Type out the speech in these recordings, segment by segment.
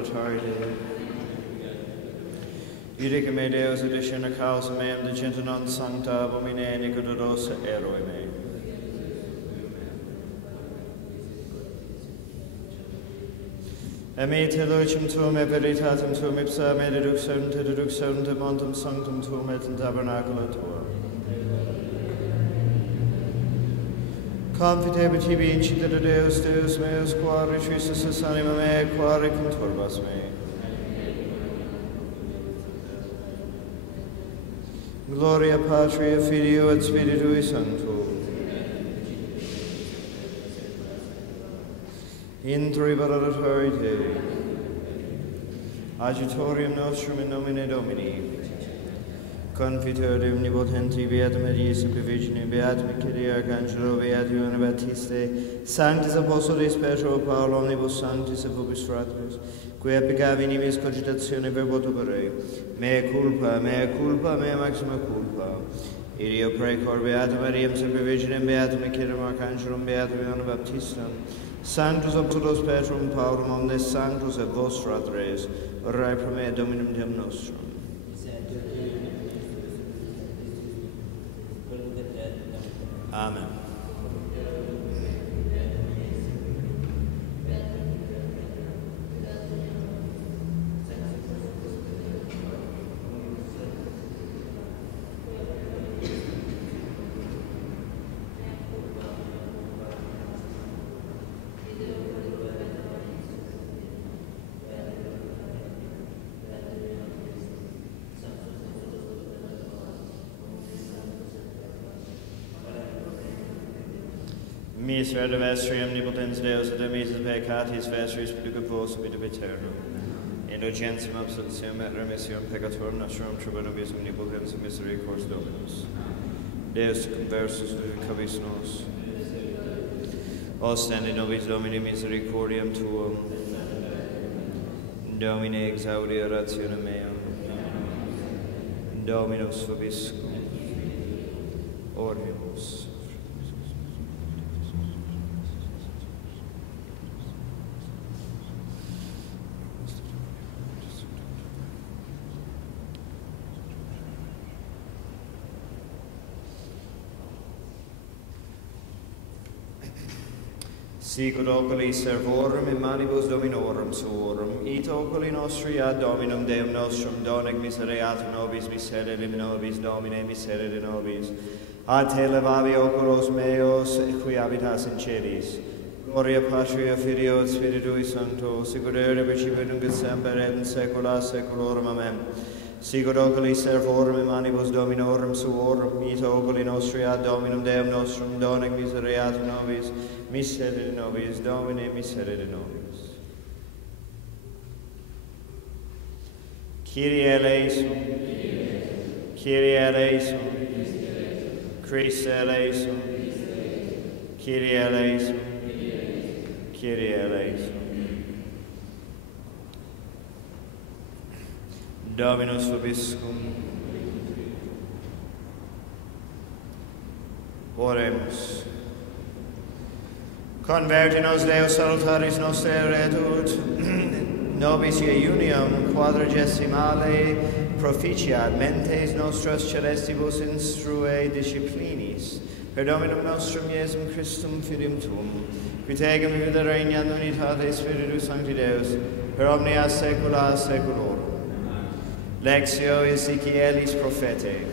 authority. Iudice me Deus edicina causa meam decenta non sancta abomine nicodorosa eroi me. Emite lucem tuum et veritatem tuum ipsa me deduxerunt montem sanctum tuum et in tabernacula tua. Confite tibi incita Deus, Deus meus, qua retrisus anima mea, qua reconturbas me. Gloria Patria, Filio et Spiritui Sancto. Intribulat authorite. Agitorium nostrum in nomine Domini. Confitur de omnipotenti, beatum Mariae Virgine, beatum Michaeli Arcangelo, beatum Ioanne Baptiste, sanctis apostolis Petro Paulo, omnibus sanctis et vobis fratres, qui applicavi nimis cogitatione verbo tupere, mea culpa, mea maxima culpa. Idio precor, beatum Mariam Semper Virginem, beatum Michaeli Arcangelum, beatum Ioanne Baptistam, sanctus apostolus Petrum Paulum, omnes sanctus et vos fratres, orae pro me Dominum Deum nostrum. Amen. Miser de vestri omnipotens Deus et mises peccatis vestris pituca vos vitam aeternum. Indulgentiam absolutium et remissionem peccatorum nostrum tribut nobis omnipotens misericors Dominus. Deus conversus vicabis nos. Ostende nobis Domini misericordiam tuum. Domine exaudi orationem meam. Dominus vobiscum. Oremus. Sicut oculi servorum in manibus Dominorum suorum, et oculi nostri ad Dominum Deum nostrum donec misereatur nobis, miserere nobis, Domine miserere nobis. Ad te levavi oculos meos, qui habitas in celis. Gloria Patria, Filio et Spiritui Sancto, sicurere percipitum et semper et in saecula saeculorum. Amen. Sicut oculi servorum in manibus Dominorum suorum, et oculi nostri ad Dominum Deum nostrum donec misereatur nobis, miserere nobis, Domine miserere nobis. Kyrie eleison, Kyrie eleison, Christe eleison, Kyrie eleison, Kyrie eleison. Dominus vobiscum. Oremus. Converti nos Deus salutaris nostre eredut, nobis iunium quadragesimale proficiat mentes nostras celestibus instrue disciplinis, per Dominum nostrum Iesum Christum fidem tuum, qui tegum vivere regna in unitate Spiritus Sancti Deus, per omnia saecula saeculorum. Lectio Ezechielis Prophete.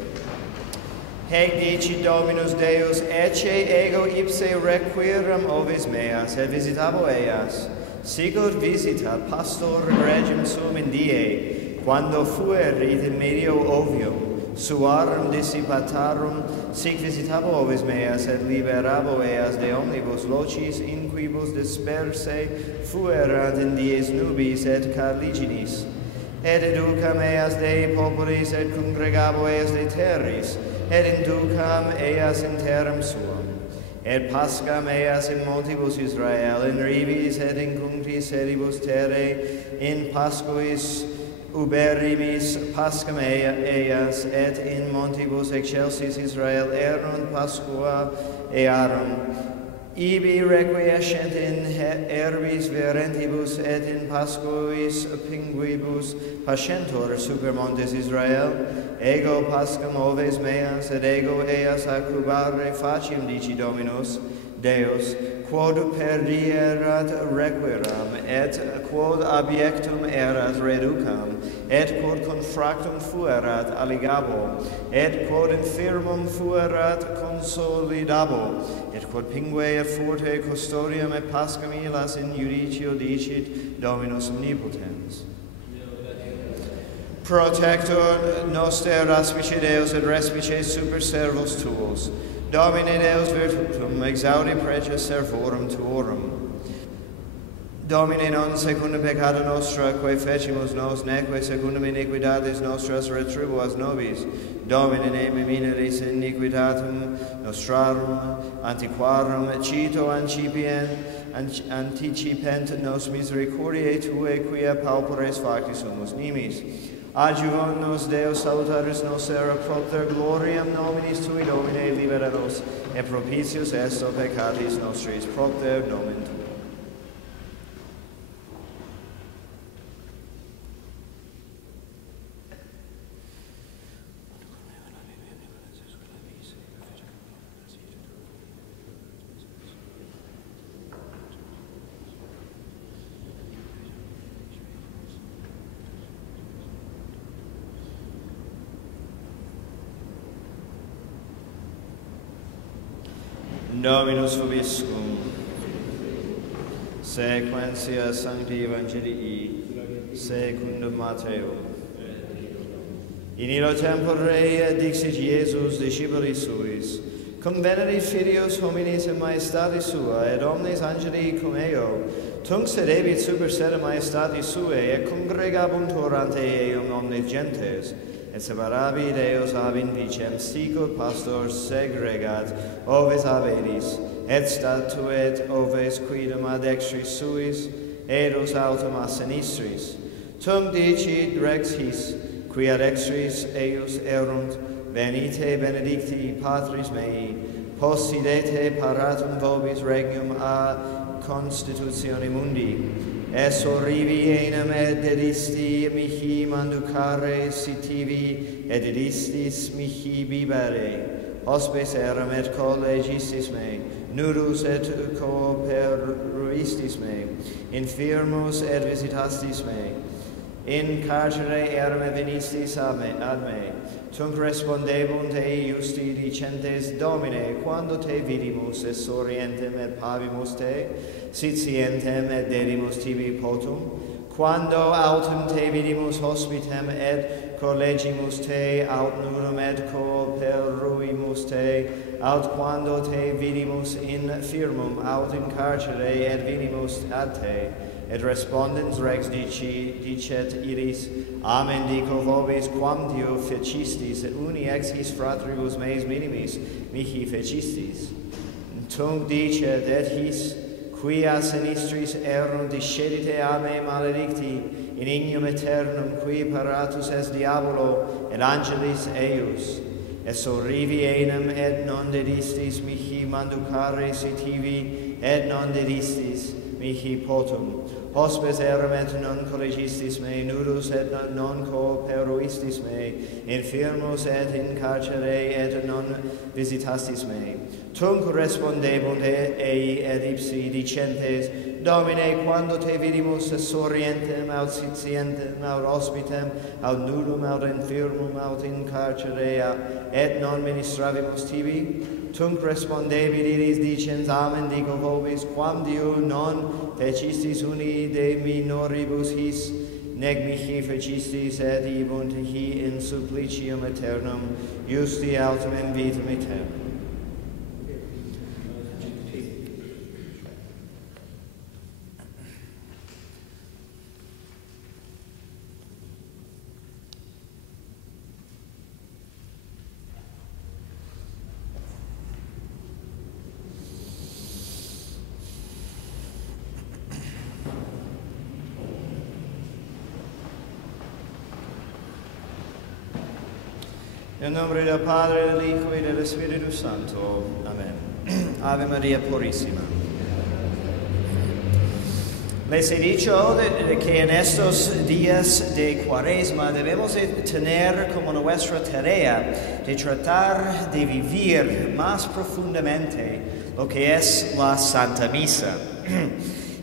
Hec dici Dominus Deus, ecce ego ipse requirem ovis meas, et visitabo eas, sicut visitat pastor regem sum in die, quando fuerit in medio ovium, suarum dissipatarum, sic visitabo ovis meas, et liberabo eas de omnibus locis, in quibus disperse fuerat in dies nubis et carliginis, et educam eas Dei populis, et congregabo eas de terris, et inducam eas in terram suam, et pascam eas in montibus Israel, in rivis et in cunctis sedibus terrae, in pascuis uberimis pascam eas, et in montibus excelsis Israel erunt pascua earum, Ibi requiescent in herbis verentibus et in pascuis pinguibus pascentur super montes Israel, ego pascam oves meas, et ego eas accubare faciem dici Dominus, Deus, quod perdierat requiram, et quod abiectum erat reducam, et quod confractum fuerat alligabo, et quod infirmum fuerat consolidabo, et quod pingue et forte custodiam et pascam ilas in judicio dicit Dominus omnipotens. Protector noster aspice Deus et respice super servos tuos, Domine Deus virtutum exaudi preces servorum tuorum. Domine non secundum peccata nostra, quae fecimus nos, neque secundum iniquitatis nostras retribuas nobis. Domine ne mineris iniquitatum nostrarum, antiquarum cito anticipent nos misericordiae Tue, quia pauperes factis sumus nimis. Adjuvant nos Deus salutaris noster propter gloriam nominis Tui, Domine, libera nos, et propitius est o peccatis nostris propter nomen Tui. Dominus vobiscum. Sequentia Sancti Evangelii secundum Mateo. In illo tempore dixit Iesus discipulis suis, cum venere filius hominis in maestatis sua, et omnes angeli cum eo, tunc sedebit super sede maestatis suae, et congregabuntur ante eum omnes gentes, et separabit eos ab in vicem sicut pastor segregat oves ab eris, et statuet oves quidem ad dextris suis, edos autem a sinistris. Tunc dicit rex his, qui ad dextris eius erunt, venite benedicti patris mei, possidete paratum vobis regnum a constitutione mundi. Es horrivi enem et dedisti mihi manducare sitivi, et dedistis mihi bibere. Hospes eram et collegistis me, nudus et cooperuistis me, infirmus et visitastis me. In carcere eram et venistis ad me. Tunc respondebunt ei justi dicentes, Domine, quando te vidimus et sorrientem et pavimus te, sitientem et dedimus tibi potum, quando autem te vidimus hospitem et collegimus te, aut nudum et cooperuimus te, aut quando te vidimus infirmum, aut in carcere et venimus ad te, et respondens rex dicet iris, Amen dico vobis, quam Dio fecistis, et uni ex his fratribus meis minimis mihi fecistis. Tunc dicet, et his, qui a sinistris erunt, discedite a me maledicti, in ignum aeternum, qui paratus est diabolo, et angelis eius. Et sorrivi enem, et non dedistis mihi manducare sitivi, et non dedistis mihi potum. Hospes eram et non collegistis me, nudus et non cooperuistis me, infirmus et in carcere et non visitastis me. Tunc respondebunt ei et ipsi dicentes, Domine, quando te vidimus sorrientem, aut sitientem, aut hospitem, aut nudum, aut infirmum, aut in carcere, et non ministravimus tibi? Tunc respondebit iris dicens, Amen dico vobis, quam Dio non fecistis uni de minoribus his, nec mihi fecistis et ibunt hi in supplicium aeternum, justi autem in vitam aeternum. In nombre del Padre, del Hijo y del Espíritu Santo. Amén. Ave María Purísima. Les he dicho que en estos días de Cuaresma debemos de tener como nuestra tarea de tratar de vivir más profundamente lo que es la Santa Misa.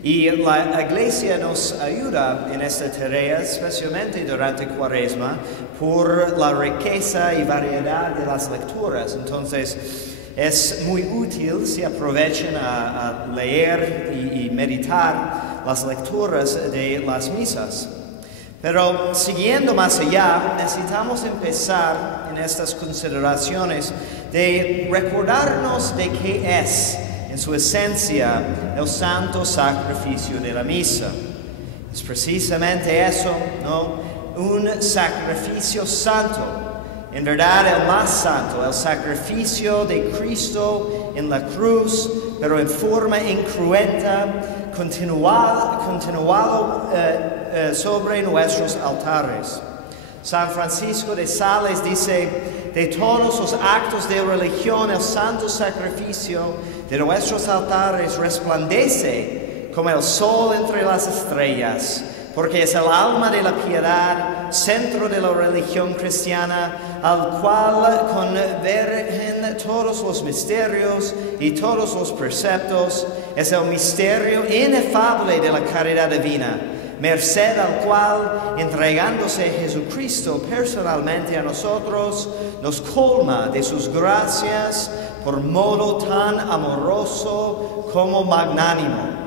Y la Iglesia nos ayuda en esta tarea, especialmente durante Cuaresma, por la riqueza y variedad de las lecturas. Entonces, es muy útil si aprovechan a leer y meditar las lecturas de las misas. Pero siguiendo más allá, necesitamos empezar en estas consideraciones de recordarnos de qué es, en su esencia, el santo sacrificio de la misa. Es precisamente eso, ¿no? Un sacrificio santo. En verdad, el más santo, el sacrificio de Cristo en la cruz, pero en forma incruenta, continuado sobre nuestros altares. San Francisco de Sales dice, de todos los actos de religión, el santo sacrificio de nuestros altares resplandece como el sol entre las estrellas, porque es el alma de la piedad, centro de la religión cristiana, al cual convergen todos los misterios y todos los preceptos. Es el misterio inefable de la caridad divina, merced al cual, entregándose Jesucristo personalmente a nosotros, nos colma de sus gracias por modo tan amoroso como magnánimo.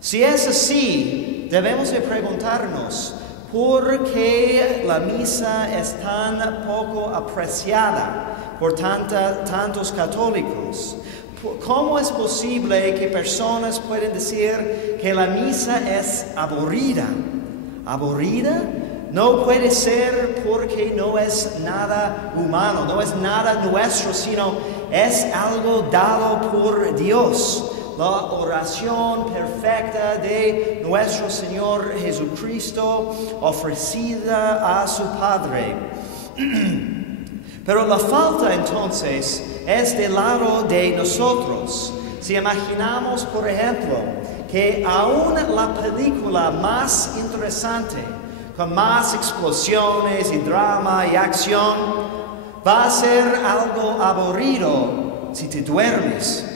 Si es así, debemos de preguntarnos, ¿por qué la misa es tan poco apreciada por tantos católicos? ¿Cómo es posible que personas pueden decir que la misa es aburrida? ¿Aburrida? No puede ser porque no es nada humano, no es nada nuestro, sino es algo dado por Dios. La oración perfecta de nuestro Señor Jesucristo ofrecida a su Padre. Pero la falta entonces es del lado de nosotros. Si imaginamos, por ejemplo, que aún la película más interesante, con más explosiones y drama y acción, va a ser algo aburrido si te duermes.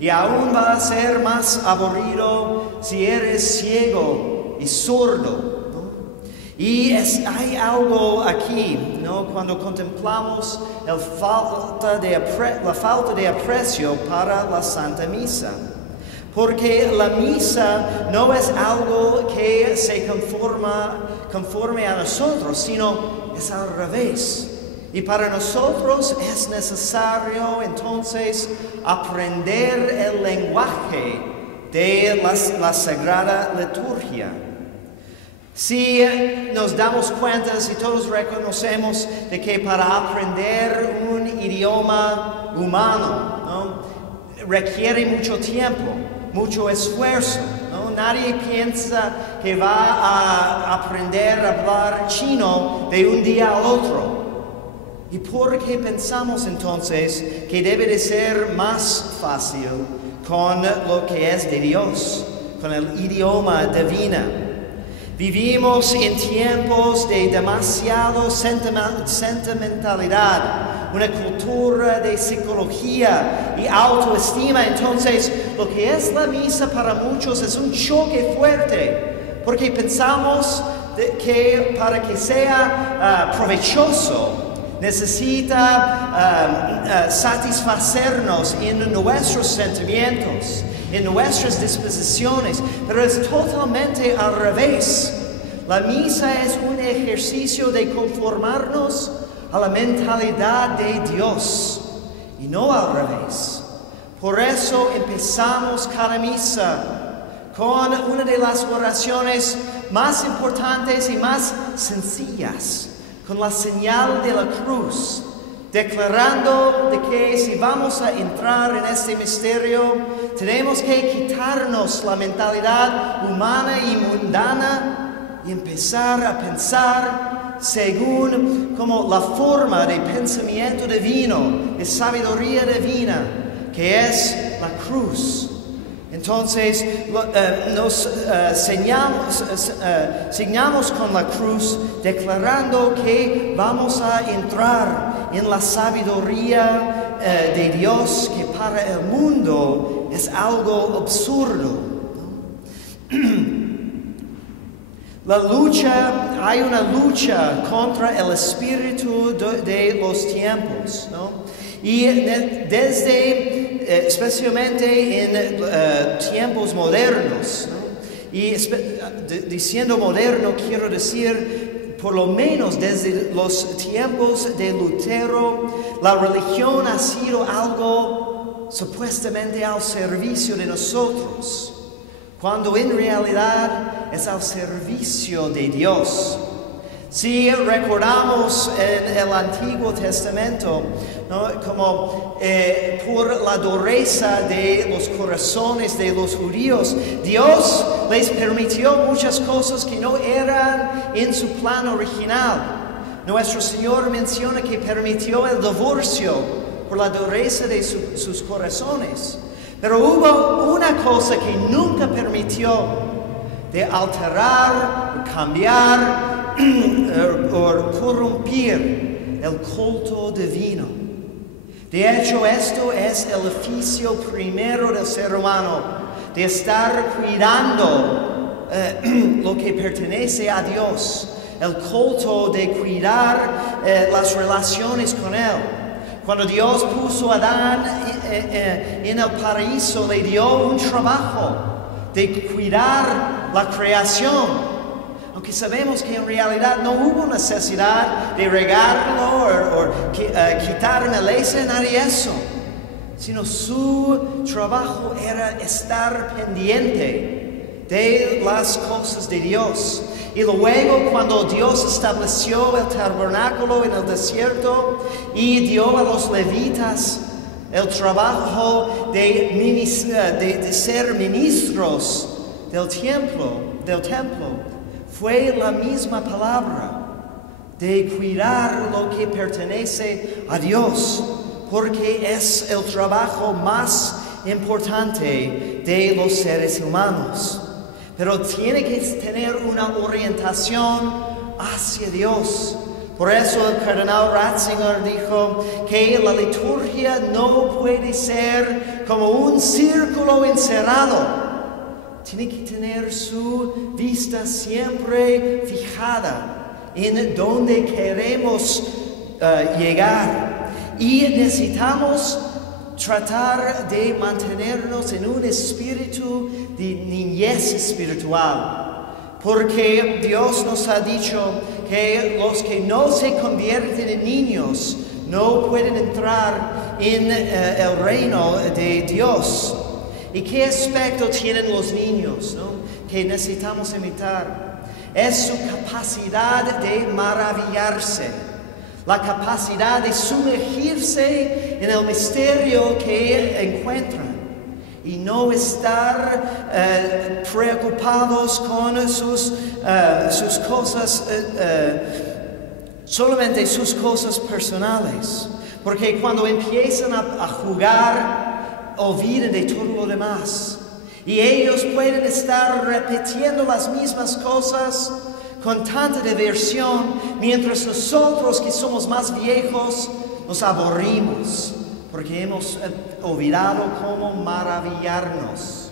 Y aún va a ser más aburrido si eres ciego y sordo, ¿no? Y hay algo aquí, ¿no? Cuando contemplamos la falta de aprecio para la Santa Misa. Porque la misa no es algo que se conforme a nosotros, sino es al revés. Y para nosotros es necesario entonces aprender el lenguaje de la Sagrada Liturgia. Si nos damos cuenta, si todos reconocemos de que para aprender un idioma humano, ¿no?, requiere mucho tiempo, mucho esfuerzo, ¿no? Nadie piensa que va a aprender a hablar chino de un día al otro. ¿Y por qué pensamos entonces que debe de ser más fácil con lo que es de Dios, con el idioma divino? Vivimos en tiempos de demasiado sentimentalidad, una cultura de psicología y autoestima. Entonces, lo que es la misa para muchos es un choque fuerte, porque pensamos que para que sea provechoso, necesita satisfacernos en nuestros sentimientos, en nuestras disposiciones, pero es totalmente al revés. La misa es un ejercicio de conformarnos a la mentalidad de Dios y no al revés. Por eso empezamos cada misa con una de las oraciones más importantes y más sencillas, con la señal de la cruz, declarando de que si vamos a entrar en este misterio, tenemos que quitarnos la mentalidad humana y mundana y empezar a pensar según como la forma de pensamiento divino, de sabiduría divina, que es la cruz. Entonces nos signamos con la cruz, declarando que vamos a entrar en la sabiduría de Dios, que para el mundo es algo absurdo, ¿no? Hay una lucha contra el espíritu de los tiempos, ¿no? Y especialmente en tiempos modernos, ¿no? Y diciendo moderno quiero decir, por lo menos desde los tiempos de Lutero, la religión ha sido algo supuestamente al servicio de nosotros, cuando en realidad es al servicio de Dios. Si recordamos en el Antiguo Testamento, ¿no?, como por la dureza de los corazones de los judíos, Dios les permitió muchas cosas que no eran en su plan original. Nuestro Señor menciona que permitió el divorcio por la dureza de sus corazones. Pero hubo una cosa que nunca permitió, de alterar, cambiar o corrompir el culto divino. De hecho, esto es el oficio primero del ser humano, de estar cuidando lo que pertenece a Dios, el culto de cuidar las relaciones con Él. Cuando Dios puso a Adán en el paraíso, le dio un trabajo de cuidar la creación. Aunque sabemos que en realidad no hubo necesidad de regarlo o quitar maleza, nada de eso. Sino su trabajo era estar pendiente de las cosas de Dios. Y luego, cuando Dios estableció el tabernáculo en el desierto y dio a los levitas el trabajo de ser ministros del templo, fue la misma palabra de cuidar lo que pertenece a Dios, porque es el trabajo más importante de los seres humanos. Pero tiene que tener una orientación hacia Dios. Por eso el cardenal Ratzinger dijo que la liturgia no puede ser como un círculo encerrado. Tiene que tener su vista siempre fijada en donde queremos llegar. Y necesitamos tratar de mantenernos en un espíritu de niñez espiritual. Porque Dios nos ha dicho que los que no se convierten en niños no pueden entrar en el reino de Dios. ¿Y qué aspecto tienen los niños, ¿no?, que necesitamos imitar? Es su capacidad de maravillarse, la capacidad de sumergirse en el misterio que encuentran y no estar preocupados con sus cosas, solamente sus cosas personales. Porque cuando empiezan a jugar, olviden de todo lo demás. Y ellos pueden estar repitiendo las mismas cosas con tanta diversión, mientras nosotros que somos más viejos nos aburrimos, porque hemos olvidado cómo maravillarnos.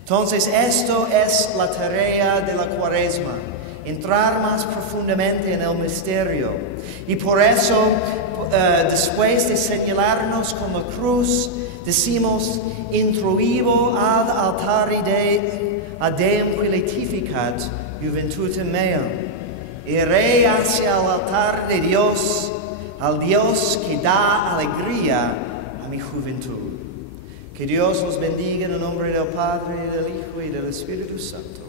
Entonces, esto es la tarea de la Cuaresma, entrar más profundamente en el misterio. Y por eso, después de señalarnos con la cruz, decimos: intruivo ad altari ad Deum qui laetificat juventutem meam. Iré hacia el altar de Dios, al Dios que da alegría a mi juventud. Que Dios los bendiga en el nombre del Padre, del Hijo y del Espíritu Santo.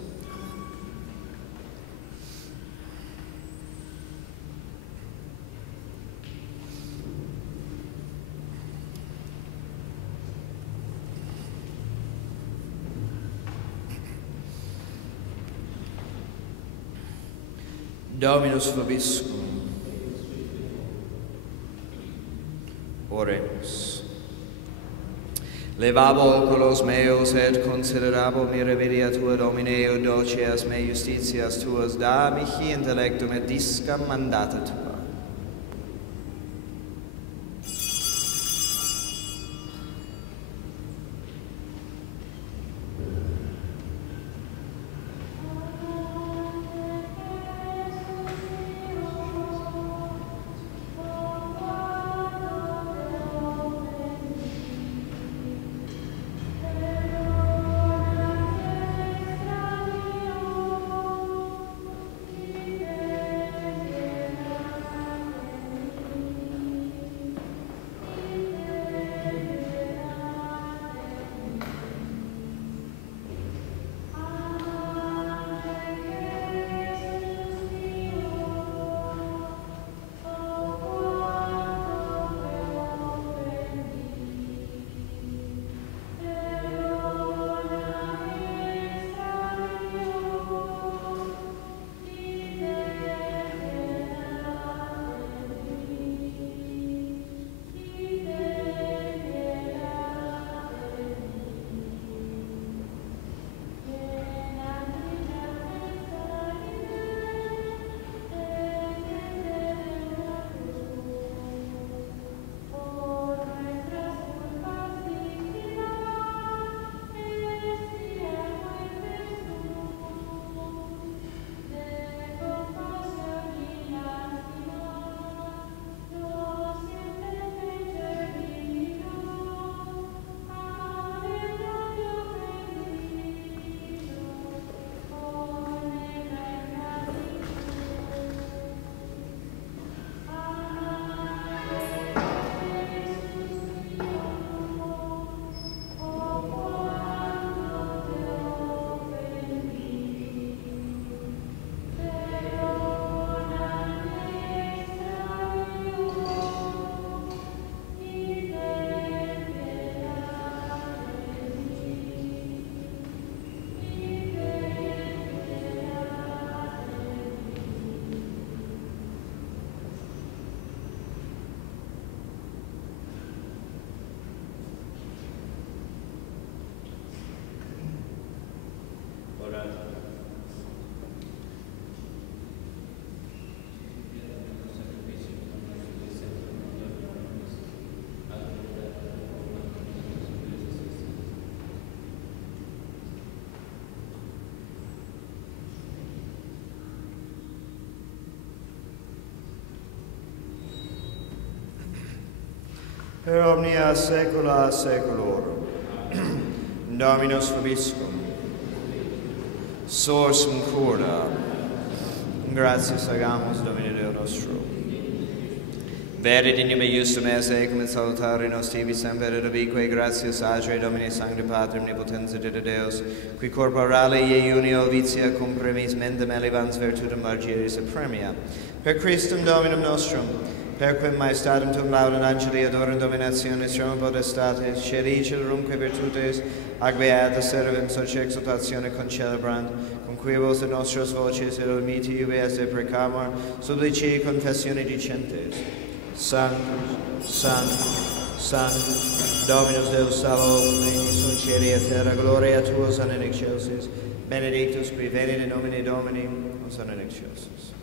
Dominus vobiscum. Oremos. Levabo oculos meus et considerabo miravidia tua, Domine, o docias me justitias tuas, da mihi intellectum et discam mandata tua. Per omnia saecula saeculorum. Dominus vobiscum. Sorsum cura. Gratias agamus Domine Deo nostro. Verit in nime justum est ecum et salutari nos tibi semper et ubique gratias agere Domini Sancti Patrem Omnipotentia Dei Deus, qui corporale iunio vitia cum premis mendem elevans virtutem margiris et premia. Per Christum Dominum nostrum, per quem maestatem tum laudam angeli adoram dominationis Roma potestates, ceruumque virtutes, ac beata servem socia exultatione concelebrant, cum quibus et nostros voces et omiti ubi est precamor, sublici confessione dicentes. Sanctus, Sanctus, Sanctus, Dominus Deus Sabaoth, omnis sunt caeli et terra, gloria Tua in excelsis, benedictus qui venit in nomine Domini, hosanna in excelsis.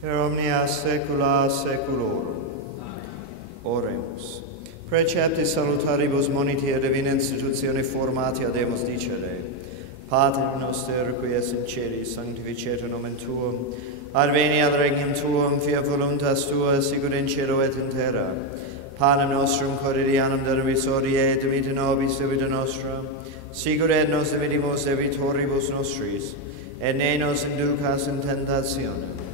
per omnia saecula saeculorum. Oremus. Preceptis salutaribus moniti et divina institutione formati ademus dicere. Pater noster, qui es in celis, sanctificetur nomen tuum, adveniat regnum tuum, fiat voluntas tua, sicut in cielo et in terra. Panem nostrum quotidianum da nobis hodie, et dimitte nobis debita nostra, sicut et nos dimidimus debitoribus nostris, et ne nos inducas in tentationem.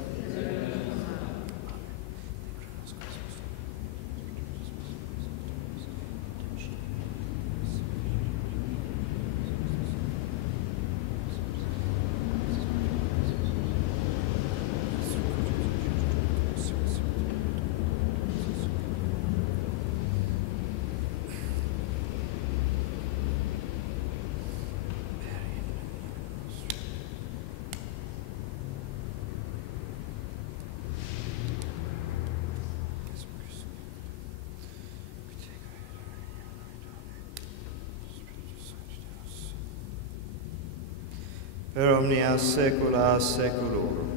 Per omnia saecula saeculorum.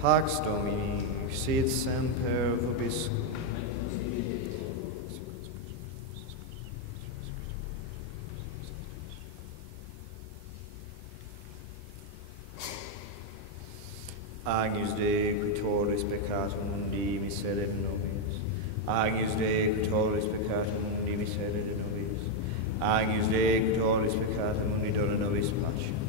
Pax Domini, sit semper vobiscum. Agnus Dei, qui tollis peccatum mundi, miserere nobis. Agnus Dei, qui tollis peccatum mundi, miserere nobis. Agnus Dei, qui tollis peccatum mundi, dona nobis pacem.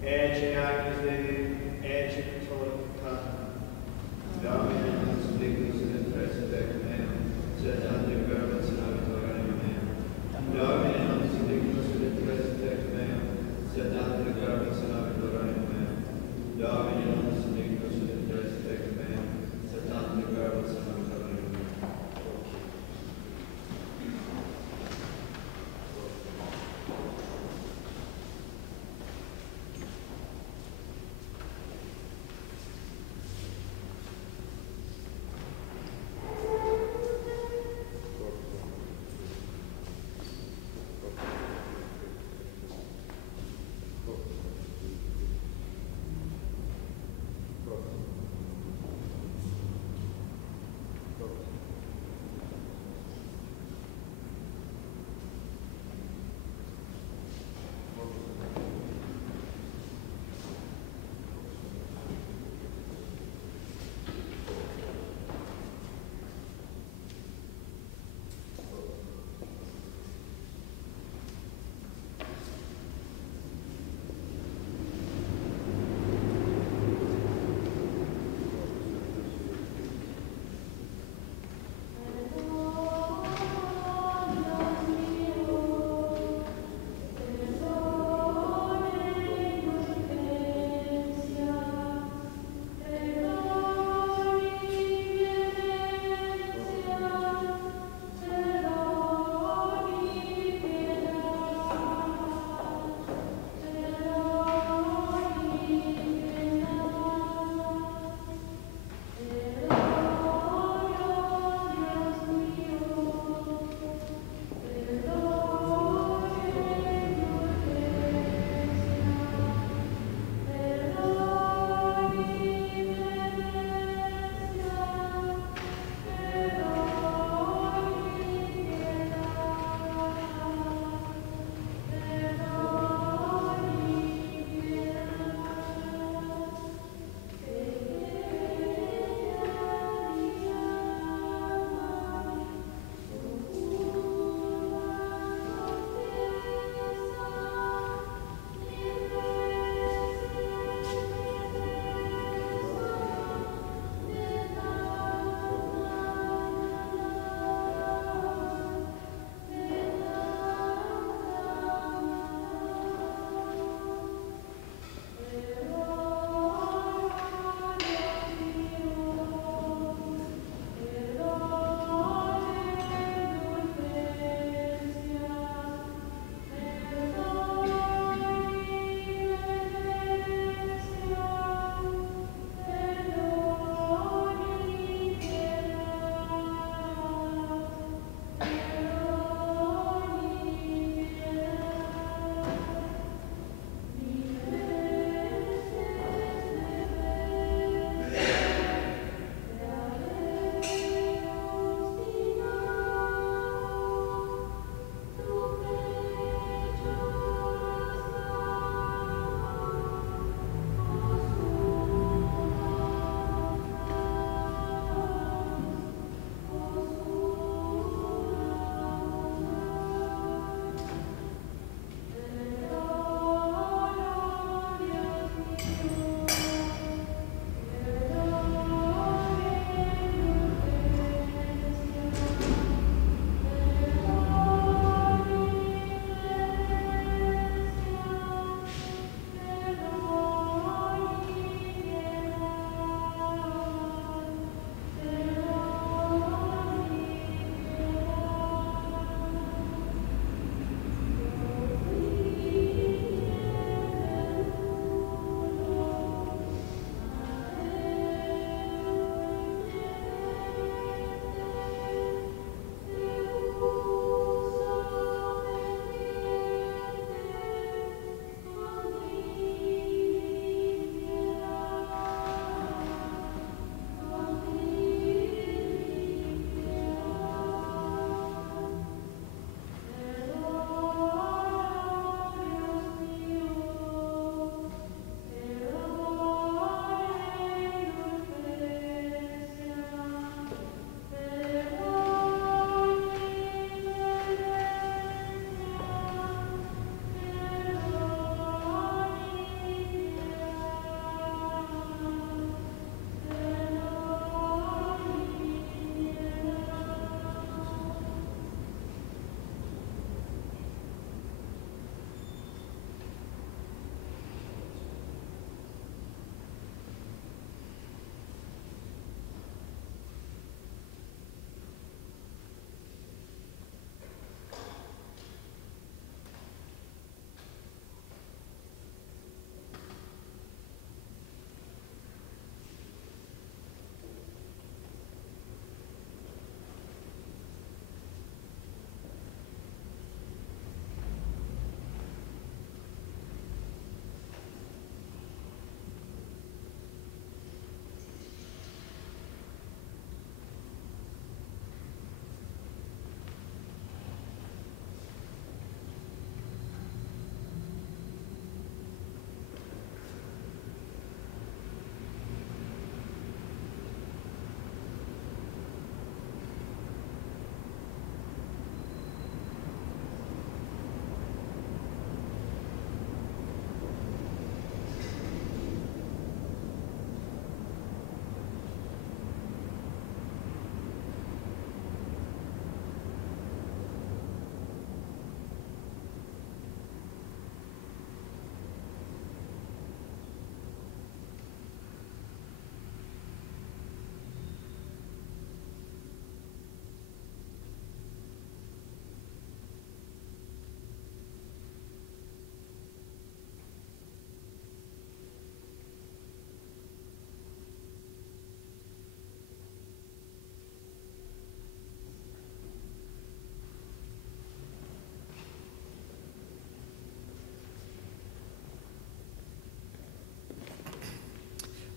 Ecce Agnus Dei, ecce Catholica, Domine, nos ligus in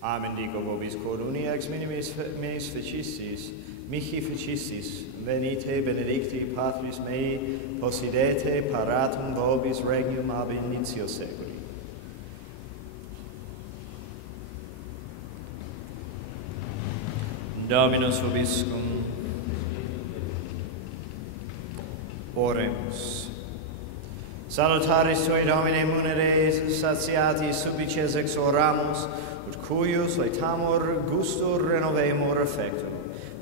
Amen dico vobis cor uni ex minimis meis fecisis, mihi fecisis, venite benedicti Patris mei, possidete paratum vobis regnum ab initio seculi. Dominus vobiscum. Oremus. Salutaris tui, Domine, muneres, satiati subices ex oramus, ut cuius laetamur gustur renovemur affectum.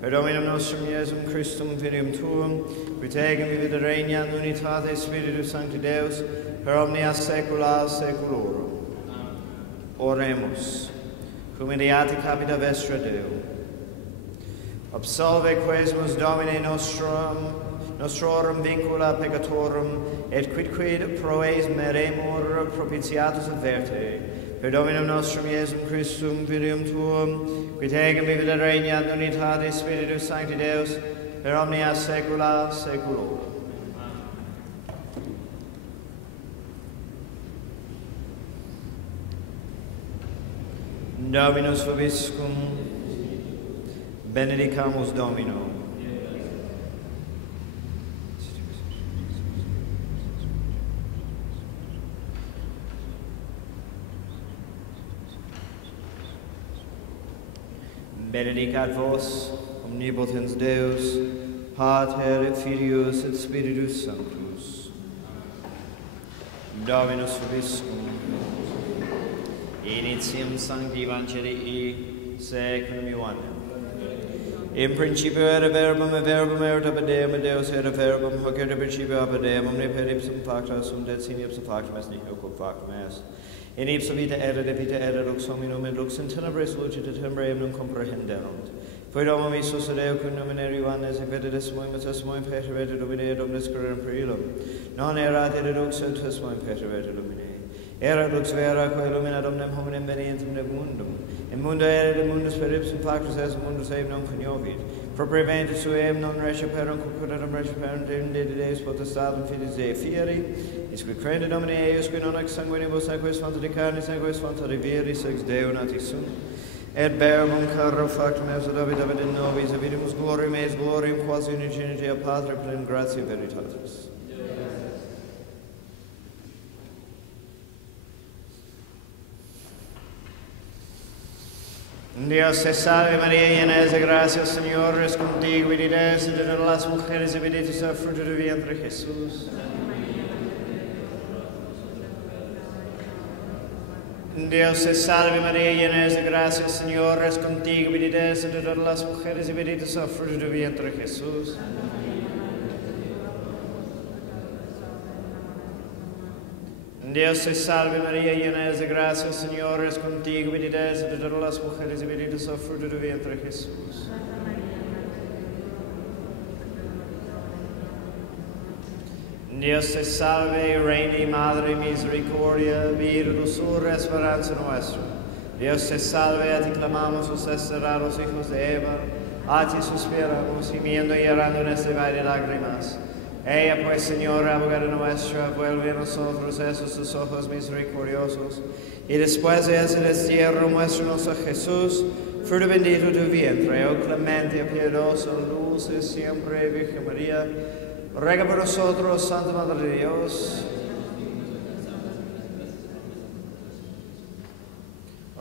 Per Dominum nostrum Iesum Christum, Filium Tuum, qui tegum vivit regna in unitate Spiritus Sancti Deus, per omnia saecula saeculorum. Oremus. Humiliati capita vestra Deo. Absolve quesumus Domine nostrorum vincula peccatorum, et quidquid proes meremur propitiatus averte. Per Dominum nostrum Iesum Christum, Filium Tuum, qui tegum vivit regna in unitate Spiritus Sancti Deus, per omnia saecula saeculorum. Dominus vobiscum, benedicamus Domino. Benedicat vos, omnipotens Deus, Pater et Filius et Spiritus Sanctus. Dominus vobiscum. Initium Sancti Evangelii secundum Ioannem. In principio era verbum, et verbum erat ab Deum, et Deus era verbum, hoc erat in principio ab Deum, omne per ipsum facta sunt, et sine ipsum factum est nihil quod factum est. In ipsa vita erat, et vita erat lux hominum, et lux in tenebris lucit, et tenebrae non comprehenderunt. Quid homo missus ad eo cum nominare Ioannes, et vedet testimonium, et testimonium Peter vedet Domine, et omnes currem per illum. Non erat et lux, et testimonium Peter vedet Domine. Erat lux vera, quae illuminat omnem hominem venientem neb mundum. In mundo erat, et mundus per ipsum factus est, mundus eum non coniovit. Propriamente suem non reciperum, quoquidem reciperum de Deus potestatem fides Dei fieri, isque crede Domine eius, qui non ex sanguinibus, equis fanta de carnis, equis fanta de viris, ex Deo nati sunt. Et verbum caro factum eus ad David in nobis, et vidimus gloriam eis gloriam quasi unigenitia Patre plenum gratia veritatis. Dios te salve María, llena eres de gracia, el Señor es contigo, bendita eres entre todas las mujeres, y bendito es el fruto de tu vientre, Jesús. Dios te salve María, llena eres de gracia, el Señor es contigo, bendita eres entre todas las mujeres, y bendito es el fruto de tu vientre, Jesús. Dios te salve María, llena eres de gracia, el Señor es contigo, bendita eres entre todas las mujeres, y bendito es el fruto de tu vientre, Jesús. Dios te salve, Reina y Madre, misericordia, vida, dulzura, esperanza nuestra. Dios te salve, a ti clamamos los desterrados hijos de Eva, a ti suspiramos, gimiendo y llorando en este valle de lágrimas. Ella pues, Señora, abogada nuestra, vuelve a nosotros esos tus ojos misericordiosos, y después de ese destierro muéstranos a Jesús, fruto bendito de tu vientre, oh clemente, piadosa, dulce, siempre Virgen María, ruega por nosotros, Santa Madre de Dios.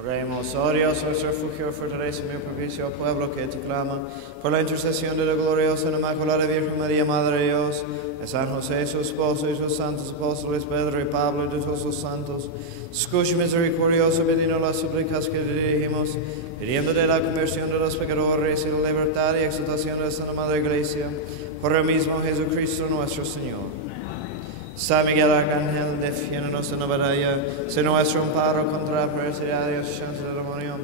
Oremos, oh Dios, nuestro refugio, fortaleza y propicio al pueblo que te clama, por la intercesión de la gloriosa e inmaculada Virgen María, Madre de Dios, de San José, su esposo, y sus santos apóstoles, Pedro y Pablo, y de todos los santos. Escucha misericordioso, bendigo las súplicas que te dirigimos, pidiendo de la conversión de los pecadores y la libertad y exaltación de la Santa Madre Iglesia, por el mismo Jesucristo nuestro Señor. San Miguel Arcángel, defiéndonos en la batalla, sé nuestro amparo contra la perversidad y la chance del demonio.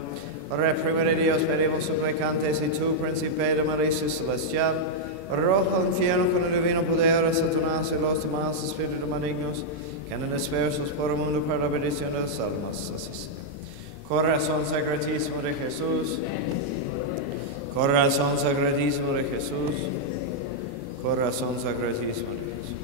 Reprimere Dios, pedimos suplicantes, y tú, príncipe de malicia celestial, arroja al infierno con el divino poder a Satanás y los demás espíritus malignos, que andan dispersos por el mundo para la bendición de las almas. Así sea. Corazón sacratísimo de Jesús. Corazón sacratísimo de Jesús. Corazón sacratísimo de Jesús.